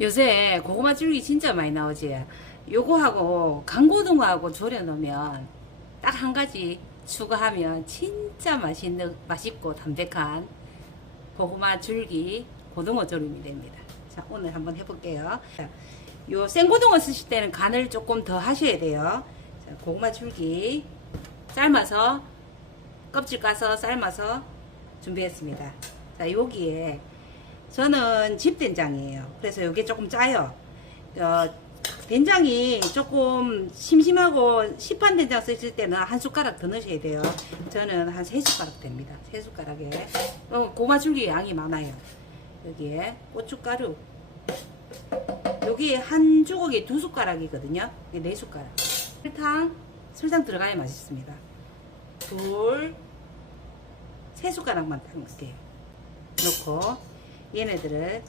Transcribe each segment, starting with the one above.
요새 고구마 줄기 진짜 많이 나오지. 요거하고 강고등어하고 졸여 놓으면 딱 한 가지 추가하면 진짜 맛있는 맛있고 담백한 고구마 줄기 고등어 조림이 됩니다. 자, 오늘 한번 해볼게요. 자, 요 생고등어 쓰실 때는 간을 조금 더 하셔야 돼요. 자, 고구마 줄기 삶아서 껍질 까서 삶아서 준비했습니다. 자, 여기에 저는 집된장이에요. 그래서 이게 조금 짜요. 어, 된장이 조금 심심하고 시판 된장 쓰실 때는 한 숟가락 더 넣으셔야 돼요. 저는 한 세 숟가락 됩니다. 세 숟가락에. 어, 고마 줄기 양이 많아요. 여기에 고춧가루. 여기 한 주걱에 두 숟가락이거든요. 네 숟가락. 설탕, 설탕 들어가야 맛있습니다. 둘, 세 숟가락만 딱 넣을게요. 넣고 얘네들을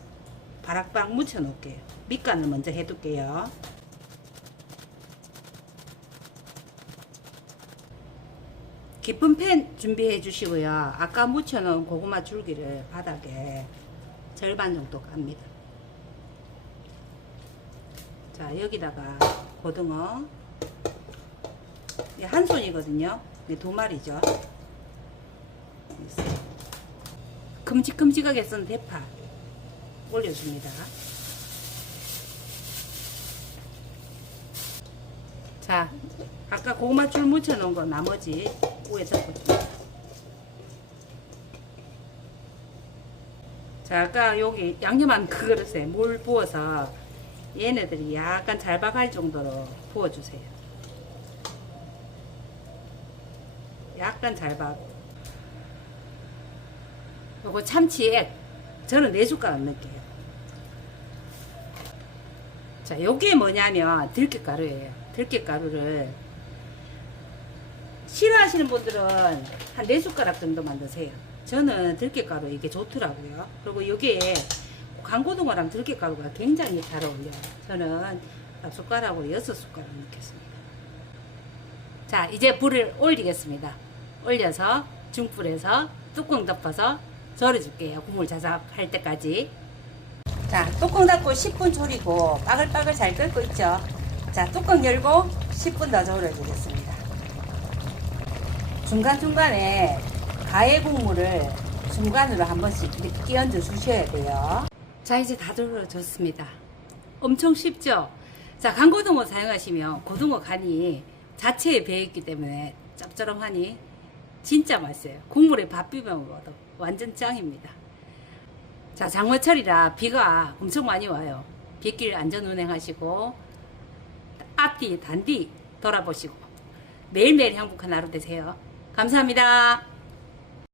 바락바락 묻혀 놓을게요. 밑간을 먼저 해둘게요. 깊은 팬 준비해 주시고요. 아까 묻혀 놓은 고구마 줄기를 바닥에 절반 정도 깝니다. 자, 여기다가 고등어. 한 손이거든요. 네, 두 마리죠. 큼직큼직하게 쓴 대파 올려줍니다. 자, 아까 고구마 줄 묻혀놓은 거 나머지 위에 접어줍니다. 자, 아까 여기 양념한 그 그릇에 물 부어서 얘네들이 약간 잘 박할 정도로 부어주세요. 약간 잘 박. 요거 참치액 저는 네 숟가락 넣을게요. 자, 요게 뭐냐면 들깨가루예요. 들깨가루를 싫어하시는 분들은 한네 숟가락 정도만 넣으세요. 저는 들깨가루 이게 좋더라고요. 그리고 요게 강고등어랑 들깨가루가 굉장히 잘 어울려요. 저는 숟가락으로 여섯 숟가락 넣겠습니다. 자, 이제 불을 올리겠습니다. 올려서 중불에서 뚜껑 덮어서 절여줄게요. 국물 자작할 때까지. 자, 뚜껑 닫고 10분 졸이고 빠글빠글 잘 끓고 있죠. 자, 뚜껑 열고 10분 더 졸여주겠습니다. 중간중간에 가해 국물을 중간으로 한 번씩 이렇게 끼얹어 주셔야 돼요. 자, 이제 다 졸여졌습니다. 엄청 쉽죠? 자, 강고등어 사용하시면 고등어 간이 자체에 배어있기 때문에 짭조름하니 진짜 맛있어요. 국물에 밥 비벼 먹어도 완전 짱입니다. 자, 장마철이라 비가 엄청 많이 와요. 빗길 안전 운행하시고 앞뒤 단뒤 돌아보시고 매일매일 행복한 하루 되세요. 감사합니다.